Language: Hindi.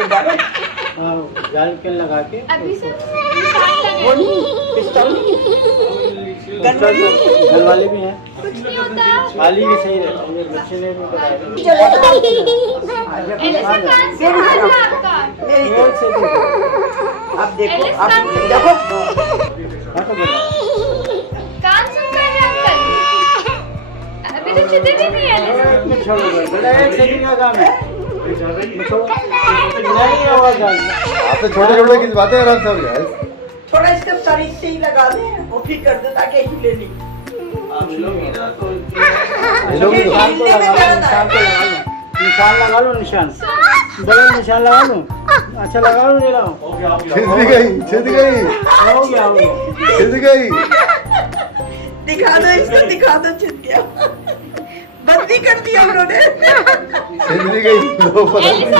दोबारा हाँ, जाल के लगा के अभी से निशान वो लगे नहीं पिस्टल गन वाले भी हैं, कुछ नहीं होता खाली भी सही रहता है, ये बच्चे ने भी बताया। एलिस का कान से बाहर है आपका पेड़ से भी आप देखो एलिस आप कान से देखो काटो बेटा। कान सुन कर है अंकल अभी तो छुट्टी भी नहीं है एलिस एक में छोड़ो बेटा, एक सेकंड का काम है। नहीं होगा जाल। आप तो छोटे छोटे की बातें आराम से हो गया थोड़ा इसका तारीख से ही लगा दे वो ठीक कर दे ताकि हिले नहीं ये लोग भी तो निशान को लगा लो, निशान को लगा लो, निशान लगा लो, निशान बड़े निशान लगा लो। अच्छा लगा लो, ले लाओ। छिद गई हो गया हो गया। छिद गई दिखा दो इसको दिखा दो छिद गया बंदी कर दिया उन्होंने छिद भी गई लो पता नहीं।